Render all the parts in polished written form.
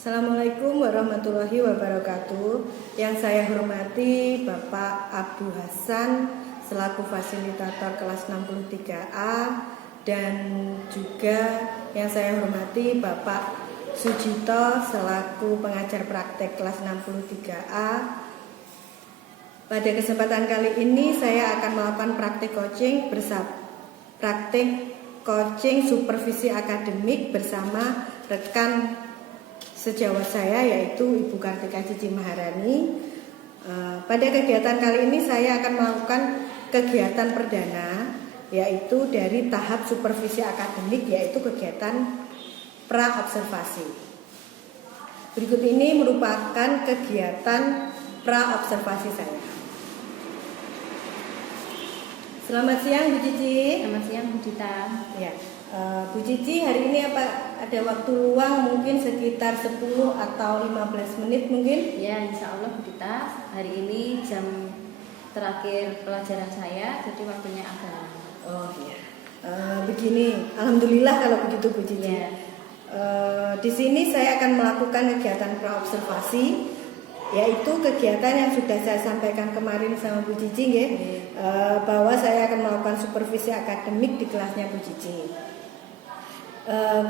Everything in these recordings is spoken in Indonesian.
Assalamualaikum warahmatullahi wabarakatuh. Yang saya hormati Bapak Abdul Hasan selaku fasilitator kelas 63A dan juga yang saya hormati Bapak Sujito selaku pengajar praktek kelas 63A. Pada kesempatan kali ini saya akan melakukan praktik coaching supervisi akademik bersama rekan sejawat saya yaitu Ibu Kartika Cici Maharani. Pada kegiatan kali ini saya akan melakukan kegiatan perdana yaitu dari tahap supervisi akademik yaitu kegiatan pra-observasi. Berikut ini merupakan kegiatan pra-observasi saya. Selamat siang Bu Cici. Selamat siang Bu Dita. Ya. Bu Cici, hari ini ada waktu luang mungkin sekitar 10 atau 15 menit mungkin? Ya, insya Allah Bu Dita. Hari ini jam terakhir pelajaran saya, jadi waktunya agak lama. Oh iya. Begini, alhamdulillah kalau begitu Bu Cici. Ya. Di sini saya akan melakukan kegiatan pra-observasi, yaitu kegiatan yang sudah saya sampaikan kemarin sama Bu Cici, bahwa saya akan melakukan supervisi akademik di kelasnya Bu Cici.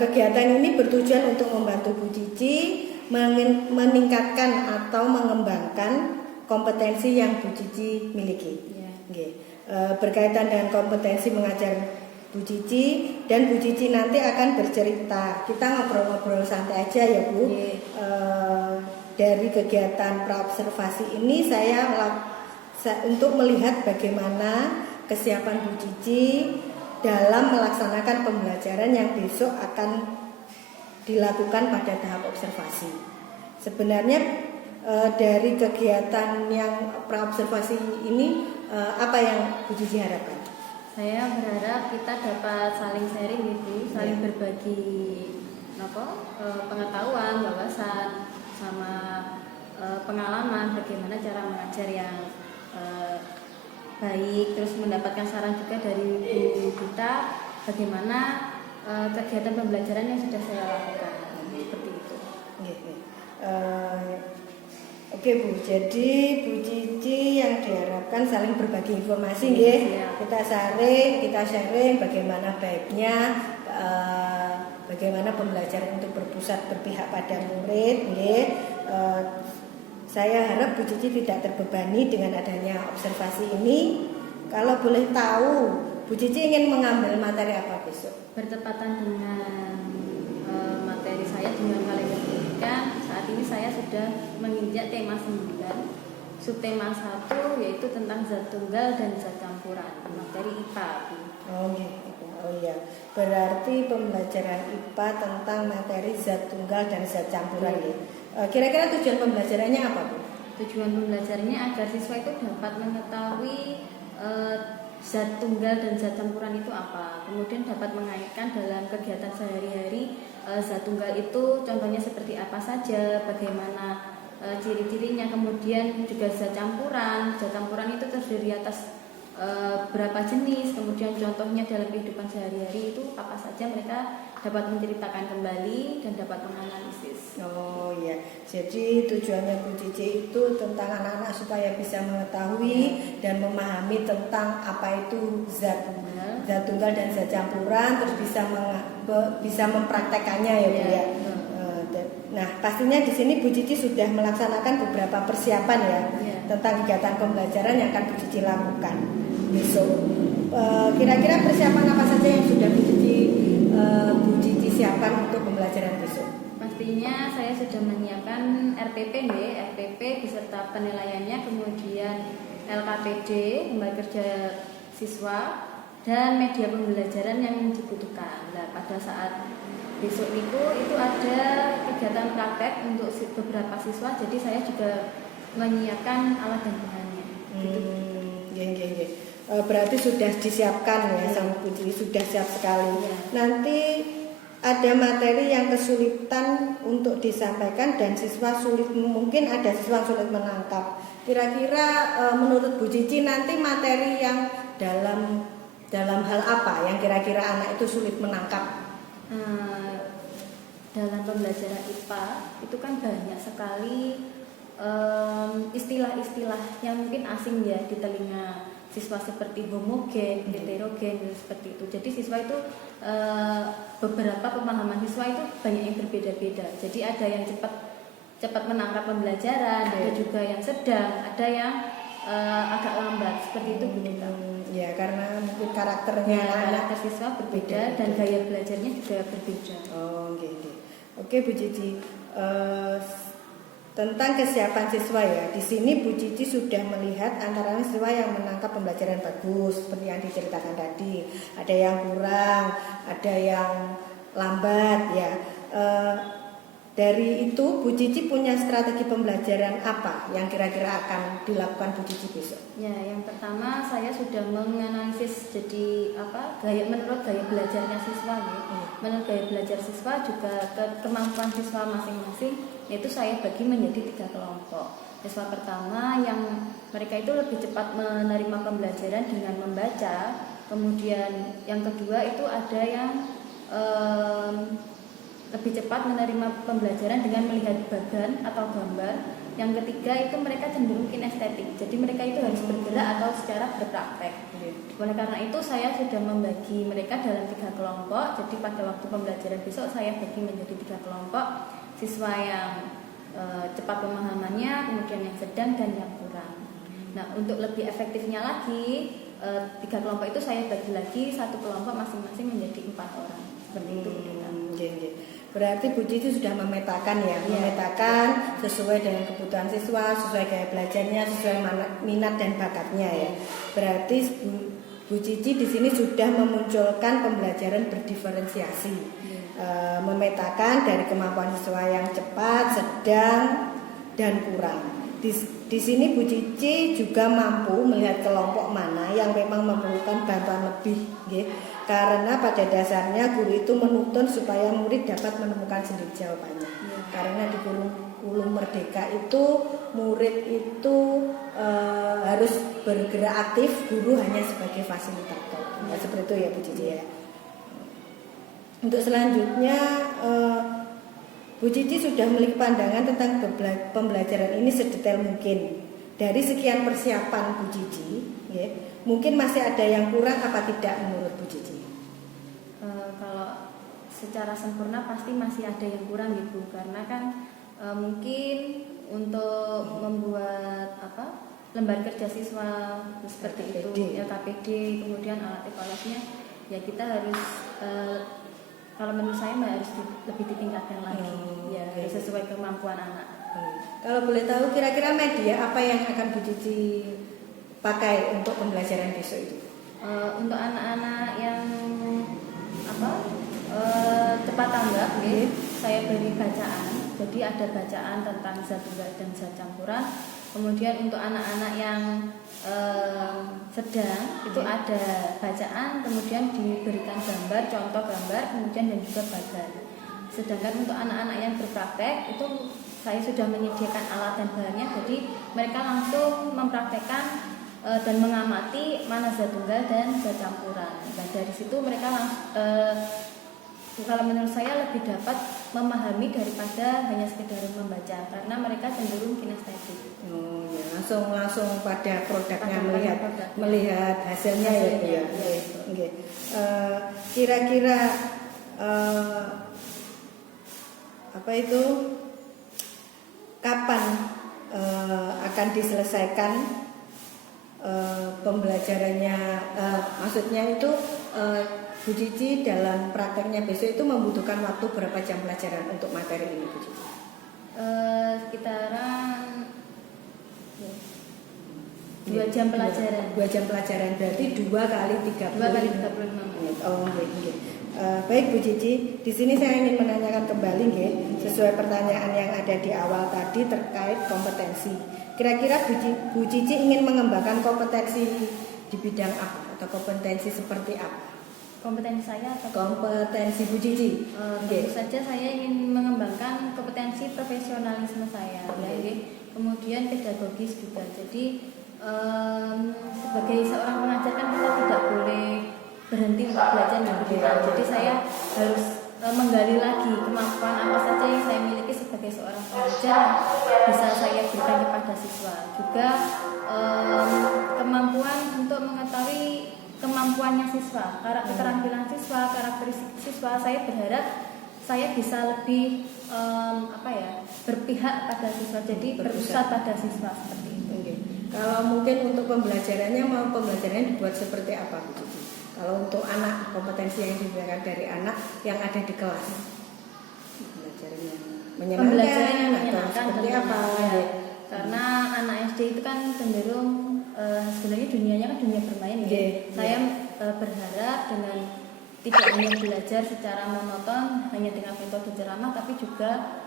Kegiatan ini bertujuan untuk membantu Bu Cici meningkatkan atau mengembangkan kompetensi yang Bu Cici miliki. Berkaitan dengan kompetensi mengajar Bu Cici, dan Bu Cici nanti akan bercerita. Kita ngobrol-ngobrol santai aja ya Bu. Dari kegiatan praobservasi ini saya untuk melihat bagaimana kesiapan Bu Cici dalam melaksanakan pembelajaran yang besok akan dilakukan pada tahap observasi. Sebenarnya dari kegiatan yang praobservasi ini apa yang Bu Cici harapkan? Saya berharap kita dapat saling sharing saling berbagi pengetahuan, wawasan, sama pengalaman bagaimana cara mengajar yang baik, terus mendapatkan saran juga dari Bu Dita bagaimana kegiatan pembelajaran yang sudah saya lakukan, seperti itu. Oke Bu, jadi Bu Cici yang diharapkan saling berbagi informasi, kita sharing bagaimana baiknya, bagaimana pembelajaran untuk berpihak pada murid, Saya harap Bu Cici tidak terbebani dengan adanya observasi ini. Kalau boleh tahu, Bu Cici ingin mengambil materi apa besok? Bertepatan dengan materi saya dengan kalender pendidikan, saat ini saya sudah menginjak tema 9. Subtema 1 yaitu tentang zat tunggal dan zat campuran, materi IPA. Oh iya, berarti pembelajaran IPA tentang materi zat tunggal dan zat campuran ya. Kira-kira tujuan pembelajarannya apa Bu? Tujuan pembelajarannya agar siswa itu dapat mengetahui zat tunggal dan zat campuran itu apa, kemudian dapat mengaitkan dalam kegiatan sehari-hari zat tunggal itu contohnya seperti apa saja, bagaimana ciri-cirinya, kemudian juga zat campuran itu terdiri atas berapa jenis, kemudian contohnya dalam kehidupan sehari-hari itu apa saja, mereka dapat menceritakan kembali dan dapat menganalisis. Oh iya, jadi tujuannya Bu Cici itu tentang anak-anak supaya bisa mengetahui dan memahami tentang apa itu zat tunggal dan zat campuran, terus bisa mempraktekannya ya Bu ya. Nah pastinya di sini Bu Cici sudah melaksanakan beberapa persiapan ya tentang kegiatan pembelajaran yang akan Bu Cici lakukan besok. Kira-kira persiapan apa saja yang sudah Bu Cici siapkan untuk pembelajaran besok? Pastinya saya sudah menyiapkan RPP beserta penilaiannya, kemudian LKPD, lembar kerja siswa, dan media pembelajaran yang dibutuhkan. Nah, pada saat besok itu ada kegiatan praktek untuk beberapa siswa, jadi saya juga menyiapkan alat dan bahannya. Berarti sudah disiapkan ya, sama Bu Cici sudah siap sekali. Nanti ada materi yang kesulitan untuk disampaikan dan mungkin ada siswa sulit menangkap. Kira-kira menurut Bu Cici nanti materi yang dalam hal apa yang kira-kira anak itu sulit menangkap? dalam pembelajaran IPA itu kan banyak sekali istilah-istilah yang mungkin asing ya di telinga siswa, seperti homogen, heterogen, seperti itu. Jadi siswa itu beberapa pemahaman siswa itu banyak yang berbeda-beda. Jadi ada yang cepat menangkap pembelajaran, ada juga yang sedang, ada yang agak lambat, seperti itu Bu Nita. Ya, karena mungkin karakternya karakter siswa berbeda dan gaya belajarnya juga berbeda. Oh, gitu. Oke Bu Cici, tentang kesiapan siswa ya. Di sini Bu Cici sudah melihat antara siswa yang menangkap pembelajaran bagus seperti yang diceritakan tadi, ada yang kurang, ada yang lambat ya. Dari itu Bu Cici punya strategi pembelajaran apa yang kira-kira akan dilakukan Bu Cici besok? Ya, yang pertama saya sudah menganalisis jadi menurut gaya belajarnya siswa ya. Menurut gaya belajar siswa juga kemampuan siswa masing-masing, yaitu saya bagi menjadi 3 kelompok. Siswa pertama yang mereka itu lebih cepat menerima pembelajaran dengan membaca, kemudian yang kedua itu ada yang lebih cepat menerima pembelajaran dengan melihat bagan atau gambar. Yang ketiga itu mereka cenderung kinestetik, jadi mereka itu harus bergerak atau secara berpraktek. Oleh karena itu saya sudah membagi mereka dalam 3 kelompok. Jadi pada waktu pembelajaran besok saya bagi menjadi 3 kelompok. Siswa yang cepat pemahamannya, kemudian yang sedang, dan yang kurang. Nah, untuk lebih efektifnya lagi, 3 kelompok itu saya bagi lagi, 1 kelompok masing-masing menjadi 4 orang. Seperti itu. Berarti Bu Cici sudah memetakan ya, memetakan sesuai dengan kebutuhan siswa, sesuai gaya belajarnya, sesuai minat dan bakatnya ya. Berarti Bu Cici di sini sudah memunculkan pembelajaran berdiferensiasi, memetakan dari kemampuan siswa yang cepat, sedang, dan kurang. Di sini Bu Cici juga mampu melihat kelompok mana yang memang memerlukan bantuan lebih, karena pada dasarnya guru itu menuntun supaya murid dapat menemukan sendiri jawabannya. Karena di kurikulum Merdeka itu murid itu harus bergerak aktif, guru hanya sebagai fasilitator. Seperti itu ya Bu Cici ya. Untuk selanjutnya Bu Cici sudah memiliki pandangan tentang pembelajaran ini sedetail mungkin. Dari sekian persiapan Bu Cici, mungkin masih ada yang kurang apa tidak menurut Bu Cici? Kalau secara sempurna pasti masih ada yang kurang Ibu, karena kan mungkin untuk membuat lembar kerja siswa seperti itu, LKPD, kemudian alat evaluasinya, ya kita harus kalau menurut saya harus lebih ditingkatkan lagi, harus sesuai kemampuan anak. Kalau boleh tahu kira-kira media apa yang akan Bu Cici pakai untuk pembelajaran besok itu? Untuk anak-anak yang cepat tanggap, saya beri bacaan. Jadi ada bacaan tentang zat tunggal dan zat campuran. Kemudian untuk anak-anak yang sedang itu ada bacaan, kemudian diberikan gambar, contoh gambar, kemudian dan juga bagan. Sedangkan untuk anak-anak yang berpraktek itu saya sudah menyediakan alat dan bahannya, jadi mereka langsung mempraktekkan dan mengamati mana zat tunggal dan zat campuran. Dan dari situ mereka kalau menurut saya lebih dapat memahami daripada hanya sekedar membaca, karena mereka cenderung kinestetik. Langsung pada produknya, melihat hasilnya ya Bu ya. Kira-kira kapan akan diselesaikan pembelajarannya? Maksudnya itu Bu Cici dalam prakteknya besok itu membutuhkan waktu berapa jam pelajaran untuk materi ini Bu Cici? Sekitaran 2 jam pelajaran. 2 jam pelajaran berarti 2 kali 35 menit. Baik Bu Cici, di sini saya ingin menanyakan kembali sesuai pertanyaan yang ada di awal tadi terkait kompetensi. Kira-kira Bu Cici ingin mengembangkan kompetensi di bidang apa atau kompetensi seperti apa? Kompetensi saya atau kompetensi Bu Cici? Tentu saja saya ingin mengembangkan kompetensi profesionalisme saya, kemudian pedagogis juga. Jadi sebagai seorang pengajar kan kita tidak boleh berhenti untuk belajar dan begitu. Jadi saya harus menggali lagi kemampuan apa saja yang saya miliki sebagai seorang pengajar yang bisa saya berikan kepada siswa. Juga kemampuan untuk mengetahui kemampuannya siswa, keterampilan siswa, karakteristik siswa. Saya berharap saya bisa lebih berpihak pada siswa, jadi berpusat pada siswa seperti itu. Oke. Kalau mungkin untuk pembelajarannya mau pembelajarannya dibuat seperti apa Bu Cici? Kalau untuk anak, kompetensi yang diberikan dari anak yang ada di kelas, pembelajarannya menyenangkan atau seperti apa? Ya. Karena anak SD itu kan cenderung sebenarnya dunianya kan dunia bermain ya. Saya berharap dengan tidak hanya belajar secara monoton hanya dengan metode ceramah, tapi juga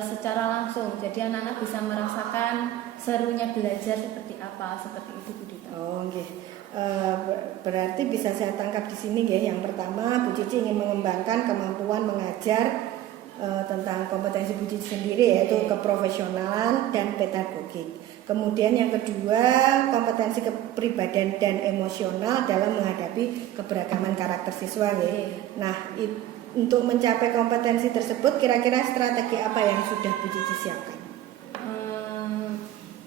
secara langsung. Jadi anak-anak bisa merasakan serunya belajar seperti apa, seperti itu Bu Dita. Oh, okay. Berarti bisa saya tangkap di sini ya. Yang pertama, Bu Cici ingin mengembangkan kemampuan mengajar tentang kompetensi Bu Cici sendiri, yaitu keprofesionalan dan pedagogik. Kemudian yang kedua, kompetensi kepribadian dan emosional dalam menghadapi keberagaman karakter siswa ya. Nah, untuk mencapai kompetensi tersebut, kira-kira strategi apa yang sudah Bu Cici siapkan?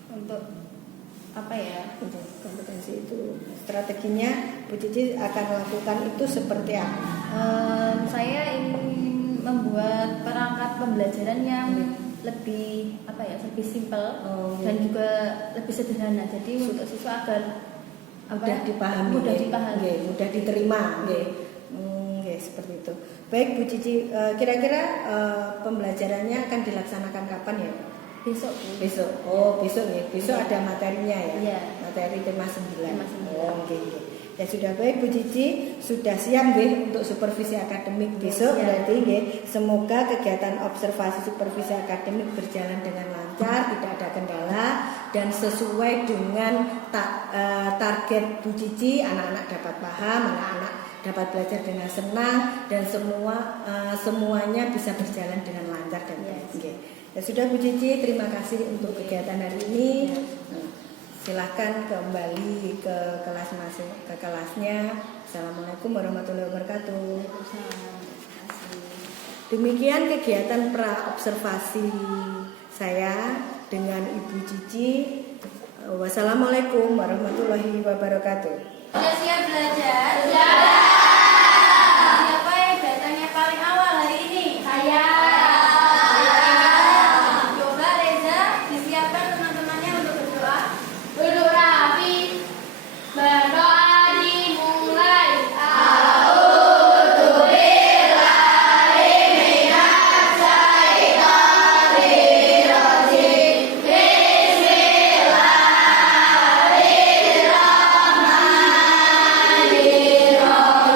Untuk apa ya? Untuk kompetensi itu, strateginya Bu Cici akan lakukan itu seperti apa? Saya ingin membuat perangkat pembelajaran yang lebih lebih simpel dan juga lebih sederhana. Jadi untuk siswa agar mudah dipahami, mudah diterima, seperti itu. Baik Bu Cici, kira-kira pembelajarannya akan dilaksanakan kapan ya? Besok. Besok. Oh, besok ya. Besok ada materinya ya. Iya. Materi tema 9. Tema 9. Oh, oke. Ya sudah, baik Bu Cici, sudah siap nggih untuk supervisi akademik besok. Berarti nggih, semoga kegiatan observasi supervisi akademik berjalan dengan lancar, tidak ada kendala dan sesuai dengan target Bu Cici. Anak-anak dapat paham, anak-anak dapat belajar dengan senang dan semuanya bisa berjalan dengan lancar dan baik. Ya sudah Bu Cici, terima kasih untuk kegiatan hari ini. Silahkan kembali ke kelasnya. Assalamualaikum warahmatullahi wabarakatuh. Demikian kegiatan pra-observasi saya dengan Ibu Cici. Wassalamualaikum warahmatullahi wabarakatuh. Sudah siap belajar? Ya. Siapa yang datangnya paling awal hari ini? Saya. Coba Reza, disiapkan teman-temannya untuk berdoa. Duduk rapi. Berdoa dimulai. Bismillahirrahmanirrahim.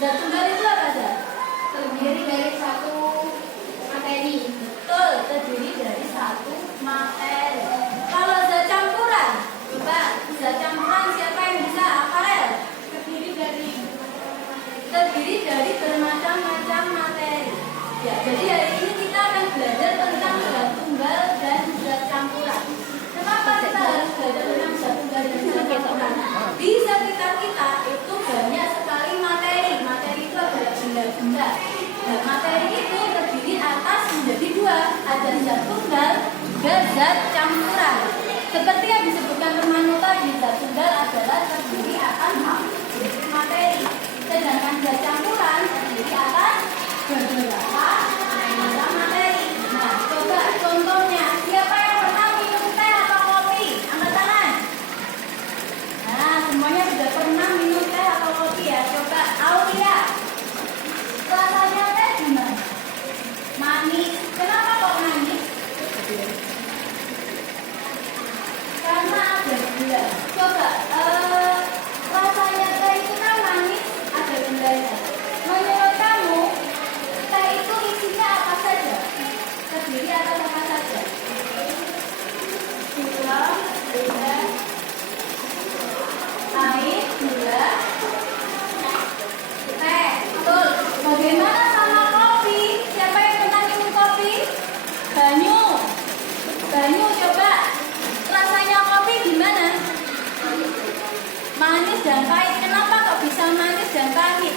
Zat tunggal itu apa zat? Terdiri dari satu materi. Betul, terdiri dari satu materi. Kalau zat campuran, coba zat campuran siapa yang bisa hafal? Terdiri dari bermacam-macam materi. Ya, jadi hari ini kita akan belajar tentang zat tunggal dan zat campuran. Kenapa kita harus belajar tentang zat tunggal dan zat campuran? Di sekitar kita itu banyak sekali materi. Materi itu adalah benda-benda. Dan materi itu terdiri atas menjadi dua, ada zat tunggal dan zat campuran. Seperti yang disebutkan teman tadi, zat tunggal adalah terdiri atas materi. Sedangkan zat campuran terdiri atas beberapa macam materi. Nah, coba contohnya, siapa yang pernah minum teh atau kopi? Angkat tangan. Nah, semuanya sudah pernah minum teh atau kopi ya. Coba Aulia, rasanya teh gimana? Manis. Kenapa kok manis? Karena ada gula. Coba rasanya teh itu kan manis, ada gulanya. Menurut kamu, teh itu isinya apa saja? Terdiri atas apa saja? Gula, air, gula, teh. Betul. Bagaimana sama kopi? Siapa yang pernah minum kopi? Banyu. Banyu, coba. Rasanya kopi gimana? Manis dan pahit. Kenapa kok bisa manis dan pahit?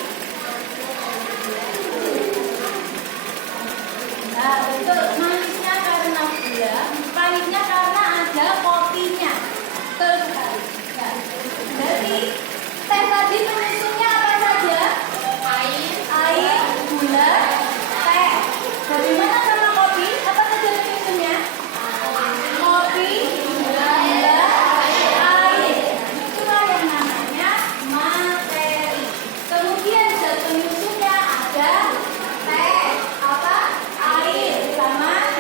Nah, betul. Manisnya karena gula, pahitnya karena ada kopinya. Betul sekali. Nah, berarti teh tadi penyusunnya apa saja? Air, gula, teh. Bagaimana sama kopi? Apa saja penyusunnya? Kopi, gula, air. Itulah yang namanya materi. Kemudian zat penyusunnya ada teh, apa? Air sama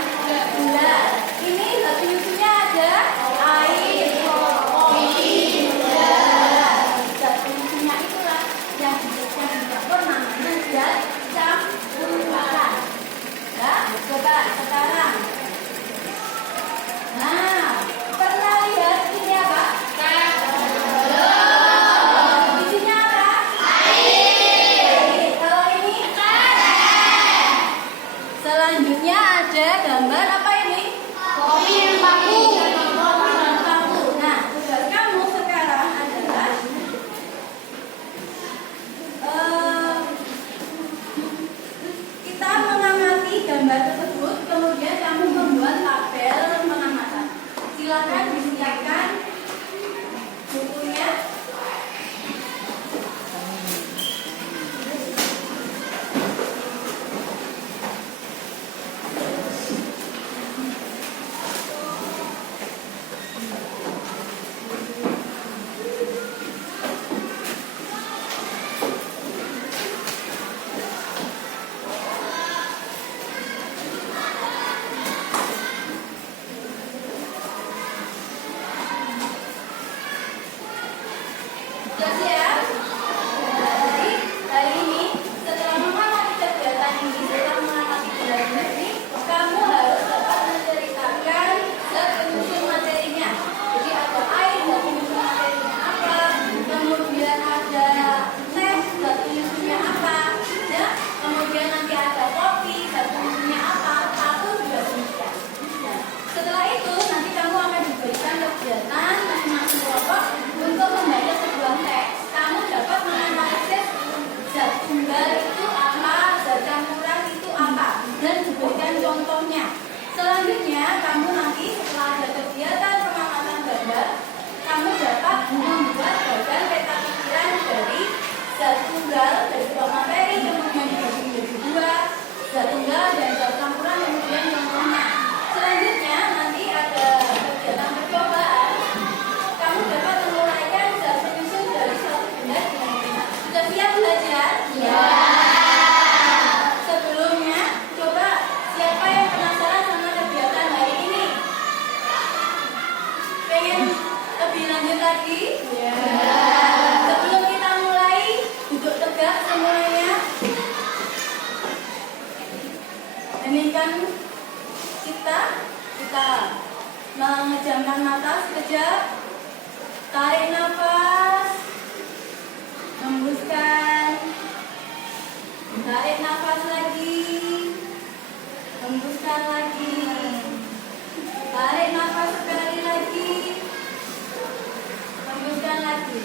Tarik nafas lagi. Hembuskan lagi. Tarik nafas sekali lagi. Hembuskan lagi.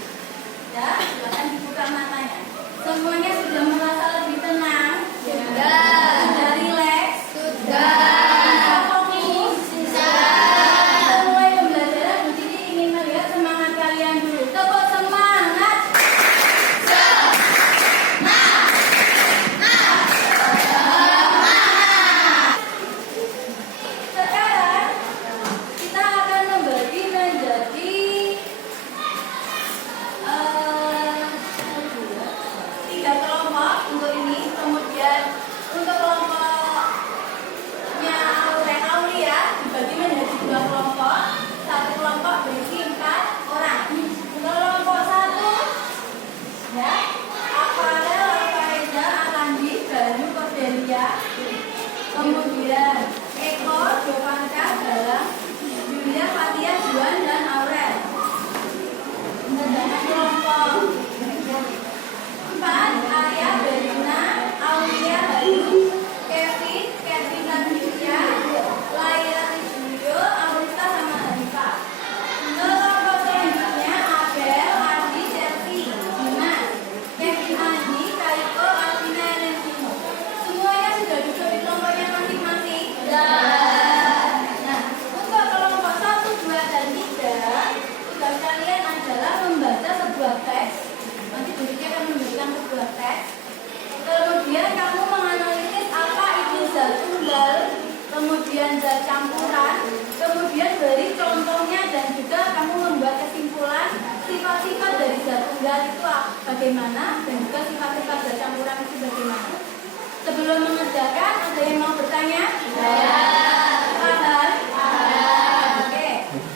Ya, silakan dibuka matanya. Semuanya sudah merasa lebih tenang? Sudah rileks? Sudah fokus? Sudah. Mulai pembelajaran Bu Cici ingin melihat semangat kalian dulu. Tepuk semangat. Sekarang kita akan membagi menjadi tiga kelompok untuk ini. Kemudian untuk kelompoknya Aulia dibagi menjadi dua kelompok. Satu kelompok berisi 4 orang. Kelompok 1 ya, Aparel, Alfareza, Alandi, Ganu, Cordelia. Kemudian Eko, Jovanka, Galang, Julia, Fatia, Juan, dan Aurel. Sedangkan kelompok 4, Arya, Berina, Aulia, Bayu, Kevin, Patricia, Laila, Rizulio, Aurista, sama Hanifah. Kelompok selanjutnya Abel, Ardi, Chelsea, Dimas, Kevin, Andi, Kaiko, Alvina, Elensino. Semuanya sudah duduk di kelompoknya masing-masing? Nah, untuk kelompok 1, 2, dan 3, tugas kalian adalah membaca sebuah teks. Nanti berikutnya akan memberikan sebuah teks. Kemudian kamu menganalisis apa itu zat tunggal, kemudian zat campuran, kemudian beri contohnya dan juga kamu membuat kesimpulan sifat-sifat dari zat tunggal itu bagaimana dan juga sifat-sifat zat campuran itu bagaimana. Sebelum mengerjakan, ada yang mau bertanya? Paham? Oke.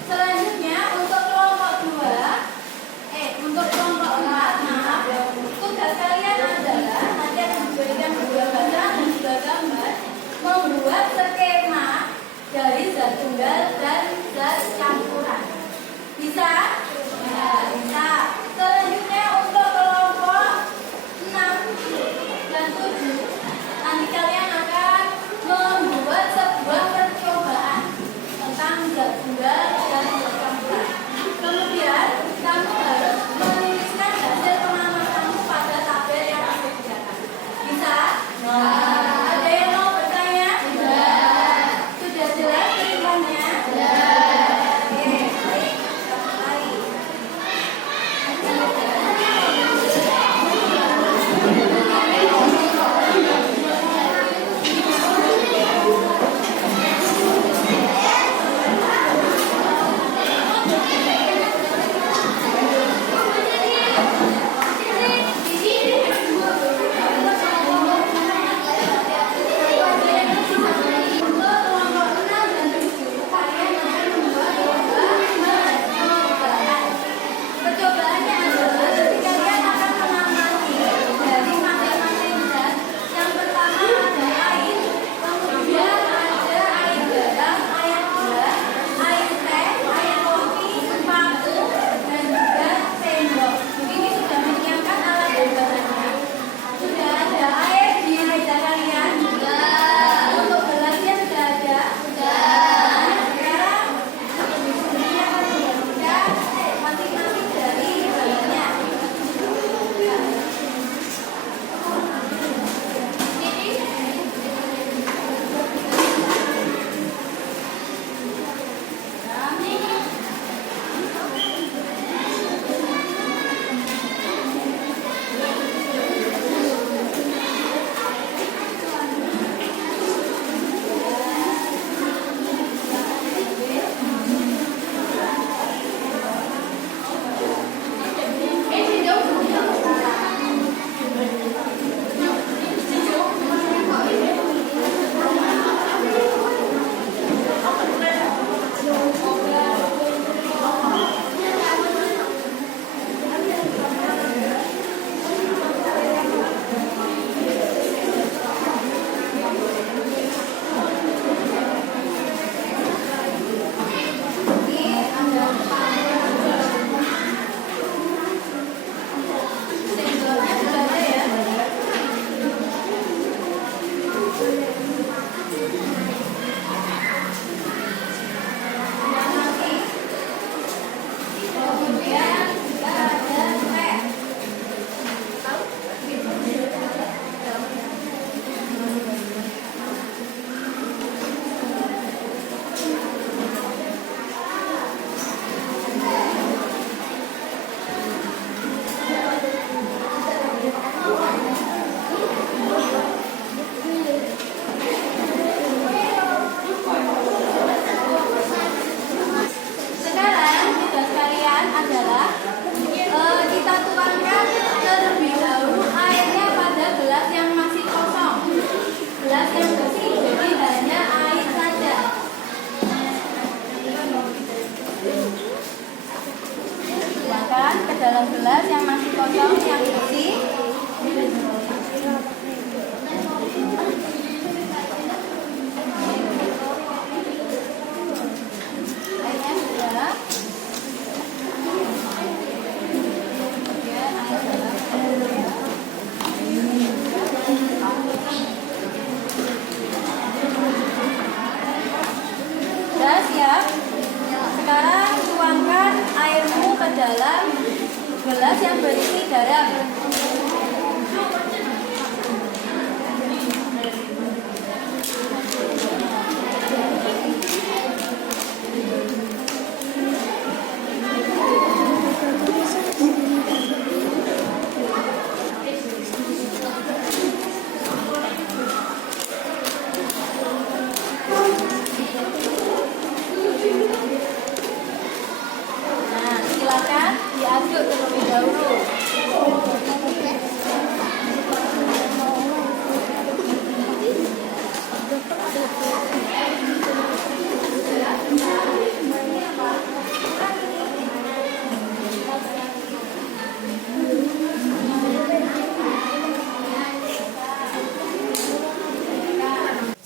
Selanjutnya untuk kelompok 2, untuk kelompok 4, maaf, tugas kalian adalah nanti akan diberikan sebuah bacaan dan juga gambar, membuat skema dari zat tunggal dan zat campuran. Bisa? Ya, bisa. Selanjutnya untuk kelompok 6 dan 7, nanti kalian akan membuat sebuah garam. Nah, silakan diaduk terlebih dahulu.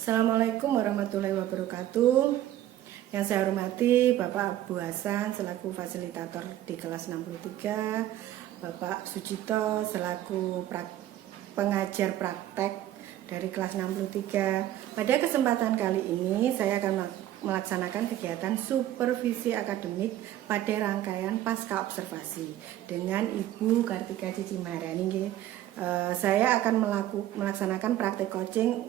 Assalamualaikum warahmatullahi wabarakatuh. Yang saya hormati Bapak Abu Hasan selaku fasilitator di kelas 63, Bapak Sujito selaku pengajar praktek dari kelas 63. Pada kesempatan kali ini saya akan melaksanakan kegiatan supervisi akademik pada rangkaian pasca observasi dengan Ibu Kartika Cici Maharani. Saya akan melaksanakan praktek coaching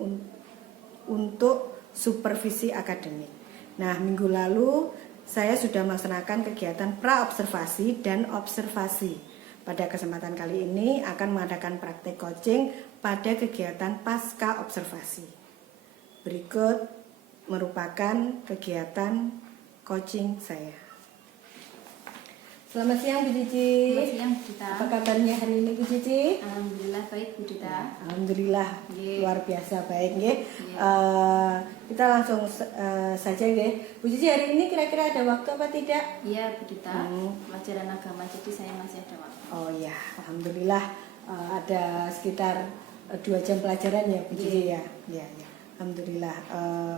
untuk supervisi akademik. Nah, minggu lalu saya sudah melaksanakan kegiatan pra-observasi dan observasi. Pada kesempatan kali ini akan mengadakan praktek coaching pada kegiatan pasca observasi. Berikut merupakan kegiatan coaching saya. Selamat siang Bu Cici. Selamat siang Bu Dita. Apa kabarnya hari ini Bu Cici? Alhamdulillah baik Bu Dita. Alhamdulillah Nggih. luar biasa baik nggih. Kita langsung saja nggih. Bu Cici hari ini kira-kira ada waktu apa tidak? Iya Bu Dita, pelajaran agama jadi saya masih ada waktu. Oh ya, alhamdulillah ada sekitar 2 jam pelajaran ya Bu Cici ya. Ya, ya. Alhamdulillah.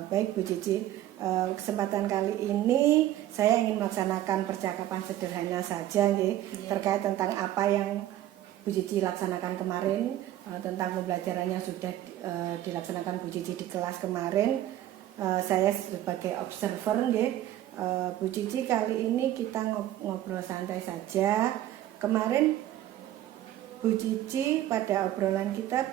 Baik Bu Cici. Kesempatan kali ini saya ingin melaksanakan percakapan sederhana saja nggih, terkait tentang apa yang Bu Cici laksanakan kemarin, tentang pembelajaran yang sudah dilaksanakan Bu Cici di kelas kemarin. Saya sebagai observer nggih, Bu Cici kali ini kita ngobrol santai saja. Kemarin Bu Cici pada obrolan kita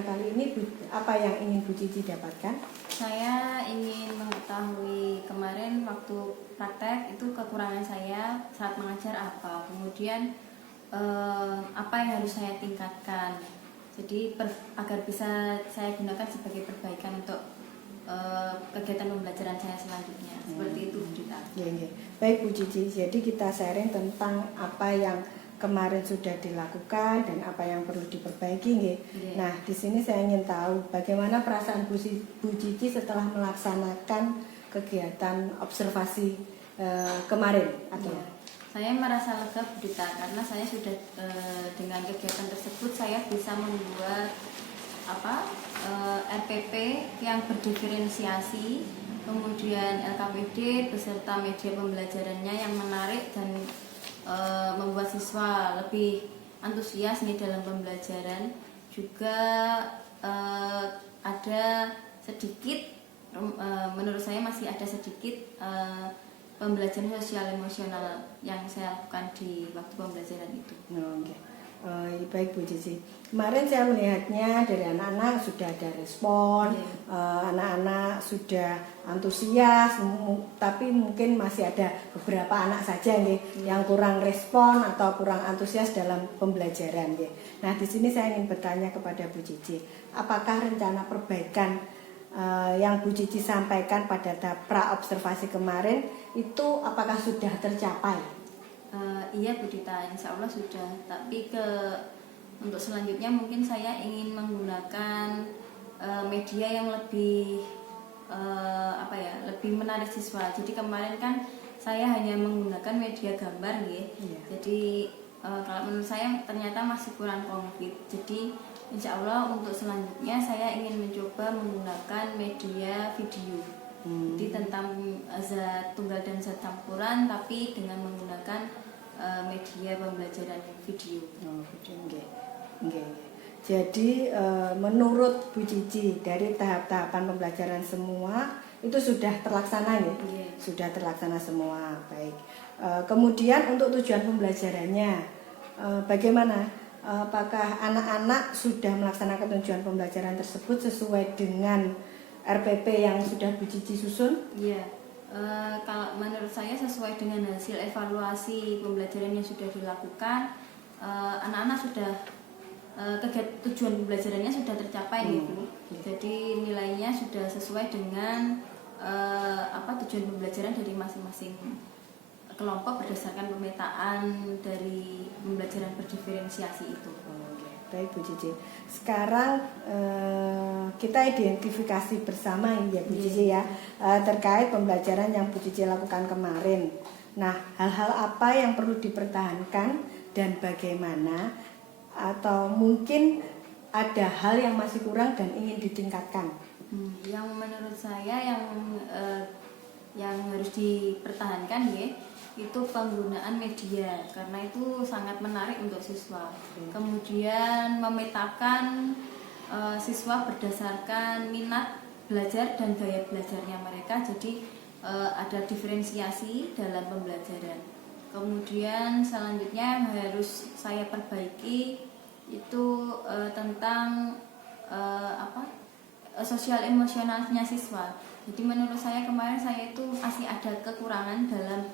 kali ini apa yang ingin Bu Cici dapatkan? Saya ingin mengetahui kemarin waktu praktek itu kekurangan saya saat mengajar apa, kemudian apa yang harus saya tingkatkan. Jadi agar bisa saya gunakan sebagai perbaikan untuk kegiatan pembelajaran saya selanjutnya. Seperti itu Bu Dita. Ya, ya. Baik Bu Cici, jadi kita sharing tentang apa yang kemarin sudah dilakukan dan apa yang perlu diperbaiki nggih. Nah, di sini saya ingin tahu bagaimana perasaan Bu Cici setelah melaksanakan kegiatan observasi kemarin atau Saya merasa lega Bu Dita karena saya sudah dengan kegiatan tersebut saya bisa membuat RPP yang berdiferensiasi, kemudian LKPD beserta media pembelajarannya yang menarik dan membuat siswa lebih antusias nih dalam pembelajaran. Juga ada sedikit, menurut saya masih ada sedikit pembelajaran sosial emosional yang saya lakukan di waktu pembelajaran itu. Okay. Baik Bu Cici. Kemarin saya melihatnya dari anak-anak sudah ada respon, anak-anak sudah antusias, tapi mungkin masih ada beberapa anak saja nih yang kurang respon atau kurang antusias dalam pembelajaran. Nah, di sini saya ingin bertanya kepada Bu Cici, apakah rencana perbaikan yang Bu Cici sampaikan pada tahap pra-observasi kemarin itu apakah sudah tercapai? Iya Bu Dita, insya Allah sudah. Tapi untuk selanjutnya mungkin saya ingin menggunakan media yang lebih lebih menarik siswa. Jadi kemarin kan saya hanya menggunakan media gambar Jadi kalau menurut saya ternyata masih kurang konkret. Jadi insya Allah untuk selanjutnya saya ingin mencoba menggunakan media video. Jadi tentang zat tunggal dan zat campuran, tapi dengan menggunakan media pembelajaran video. Jadi menurut Bu Cici dari tahap-tahapan pembelajaran semua itu sudah terlaksana ya? Sudah terlaksana semua, baik. Kemudian untuk tujuan pembelajarannya, bagaimana? Apakah anak-anak sudah melaksanakan tujuan pembelajaran tersebut sesuai dengan RPP yang sudah Bu Cici susun? Iya, kalau menurut saya sesuai dengan hasil evaluasi pembelajaran yang sudah dilakukan, anak-anak sudah tujuan pembelajarannya sudah tercapai nih Bu. Jadi nilainya sudah sesuai dengan tujuan pembelajaran dari masing-masing kelompok berdasarkan pemetaan dari pembelajaran berdiferensiasi itu. Baik Bu Cici. Sekarang kita identifikasi bersama ya Bu Cici ya, terkait pembelajaran yang Bu Cici lakukan kemarin. Nah, hal-hal apa yang perlu dipertahankan dan bagaimana, atau mungkin ada hal yang masih kurang dan ingin ditingkatkan? Yang menurut saya yang harus dipertahankan ya, itu penggunaan media, karena itu sangat menarik untuk siswa. Kemudian memetakan siswa berdasarkan minat belajar dan gaya belajarnya mereka, jadi ada diferensiasi dalam pembelajaran. Kemudian selanjutnya yang harus saya perbaiki itu tentang sosial emosionalnya siswa. Jadi menurut saya kemarin saya itu masih ada kekurangan dalam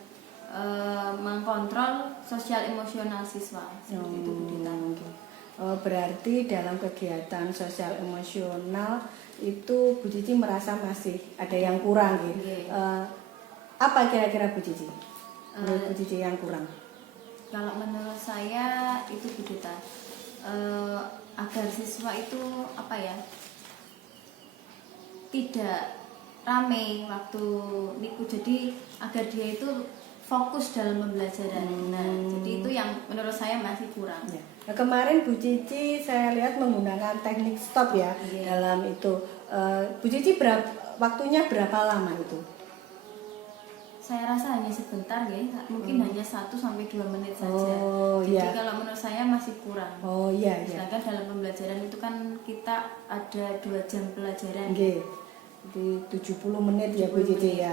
mengkontrol sosial emosional siswa. Seperti itu Bu Dita. Berarti dalam kegiatan sosial emosional itu Bu Cici merasa masih ada yang kurang gitu. Apa kira-kira Bu Cici? Menurut Bu Cici yang kurang? Kalau menurut saya itu Bu Dita, agar siswa itu tidak rame waktu niku, jadi agar dia itu fokus dalam pembelajaran. Nah, jadi itu yang menurut saya masih kurang. Ya. Nah, kemarin Bu Cici saya lihat menggunakan teknik stop ya dalam itu. Bu Cici waktunya berapa lama itu? Saya rasa hanya sebentar ya, mungkin hanya 1-2 menit saja. Jadi kalau menurut saya masih kurang. Sedangkan dalam pembelajaran itu kan kita ada 2 jam pelajaran. Jadi 70 menit ya Bu Cici ya.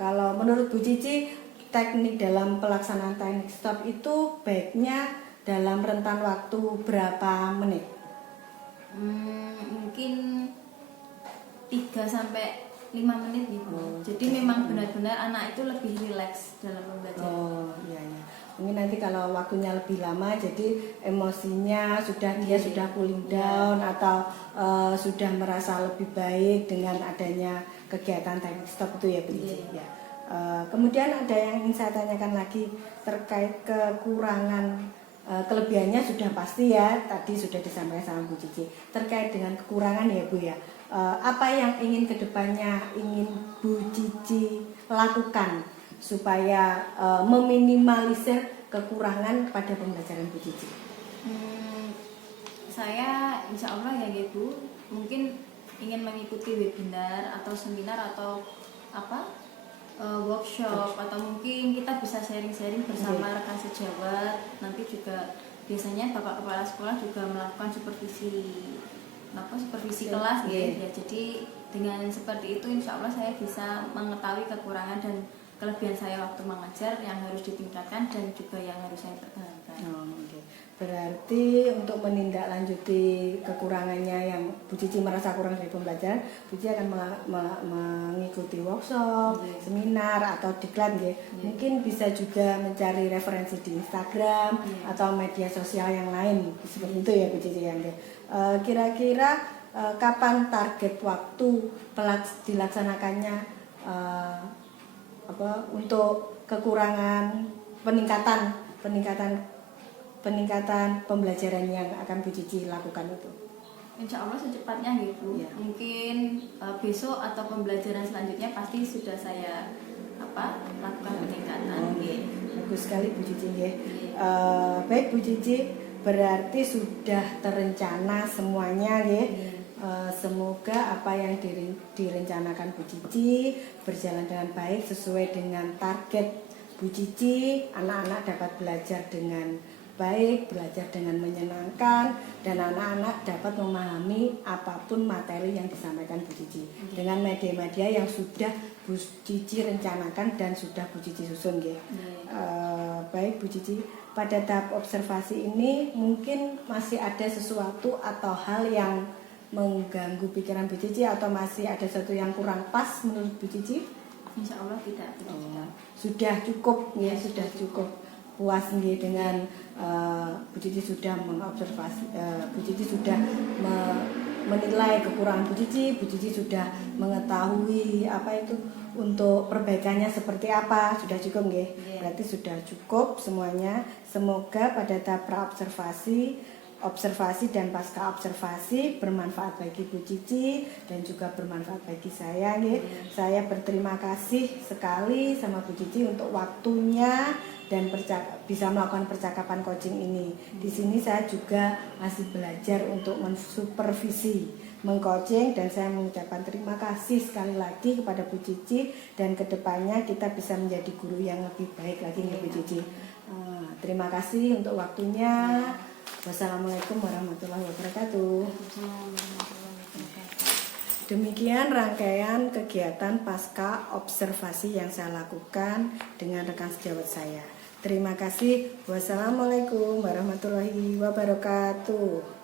Kalau menurut Bu Cici, teknik dalam pelaksanaan teknik stop itu baiknya dalam rentan waktu berapa menit? Mungkin 3-5 menit gitu. Jadi memang benar-benar anak itu lebih rileks dalam pembelajaran. Iya. Mungkin nanti kalau waktunya lebih lama, jadi emosinya dia sudah cooling down atau sudah merasa lebih baik dengan adanya kegiatan teknik stop itu ya Bu Cici. Ya. Kemudian ada yang ingin saya tanyakan lagi terkait kekurangan. Kelebihannya sudah pasti ya, tadi sudah disampaikan sama Bu Cici. Terkait dengan kekurangan ya Bu ya, apa yang ingin kedepannya ingin Bu Cici lakukan supaya meminimalisir kekurangan pada pembelajaran Bu Cici? Saya insya Allah ya Bu, mungkin ingin mengikuti webinar atau seminar atau workshop, atau mungkin kita bisa sharing-sharing bersama rekan sejawat. Nanti juga biasanya Bapak Kepala Sekolah juga melakukan supervisi kelas ya. Jadi dengan seperti itu insya Allah saya bisa mengetahui kekurangan dan kelebihan saya waktu mengajar yang harus ditingkatkan dan juga yang harus saya pertahankan. Berarti untuk menindaklanjuti kekurangannya yang Bu Cici merasa kurang dari pembelajaran, Bu Cici akan mengikuti workshop, seminar atau diklat Mungkin bisa juga mencari referensi di Instagram atau media sosial yang lain seperti itu ya Bu Cici yang kira-kira kapan target waktu dilaksanakannya untuk kekurangan peningkatan pembelajaran yang akan Bu Cici lakukan itu? Insya Allah secepatnya Bu. Mungkin besok atau pembelajaran selanjutnya pasti sudah saya lakukan peningkatan. Bagus sekali Bu Cici baik Bu Cici, berarti sudah terencana semuanya semoga apa yang direncanakan Bu Cici berjalan dengan baik sesuai dengan target Bu Cici. Anak-anak dapat belajar dengan baik, belajar dengan menyenangkan, dan anak-anak dapat memahami apapun materi yang disampaikan Bu Cici dengan media-media yang sudah Bu Cici rencanakan dan sudah Bu Cici susun nggih. Baik Bu Cici, pada tahap observasi ini mungkin masih ada sesuatu atau hal yang mengganggu pikiran Bu Cici atau masih ada sesuatu yang kurang pas menurut Bu Cici? Insya Allah tidak. Sudah cukup ya, sudah cukup puas nggih dengan Bu Cici sudah mengobservasi, Bu Cici sudah menilai kekurangan Bu Cici sudah mengetahui apa itu untuk perbaikannya seperti apa, sudah cukup nggih. Berarti sudah cukup semuanya. Semoga pada tahap observasi dan pasca observasi bermanfaat bagi Bu Cici dan juga bermanfaat bagi saya nggih. Saya berterima kasih sekali sama Bu Cici untuk waktunya dan bisa melakukan percakapan coaching ini. Di sini saya juga masih belajar untuk mensupervisi, mengcoaching, dan saya mengucapkan terima kasih sekali lagi kepada Bu Cici dan kedepannya kita bisa menjadi guru yang lebih baik lagi Bu Cici. Terima kasih untuk waktunya. Wassalamualaikum warahmatullahi wabarakatuh. Demikian rangkaian kegiatan pasca observasi yang saya lakukan dengan rekan sejawat saya. Terima kasih. Wassalamualaikum warahmatullahi wabarakatuh.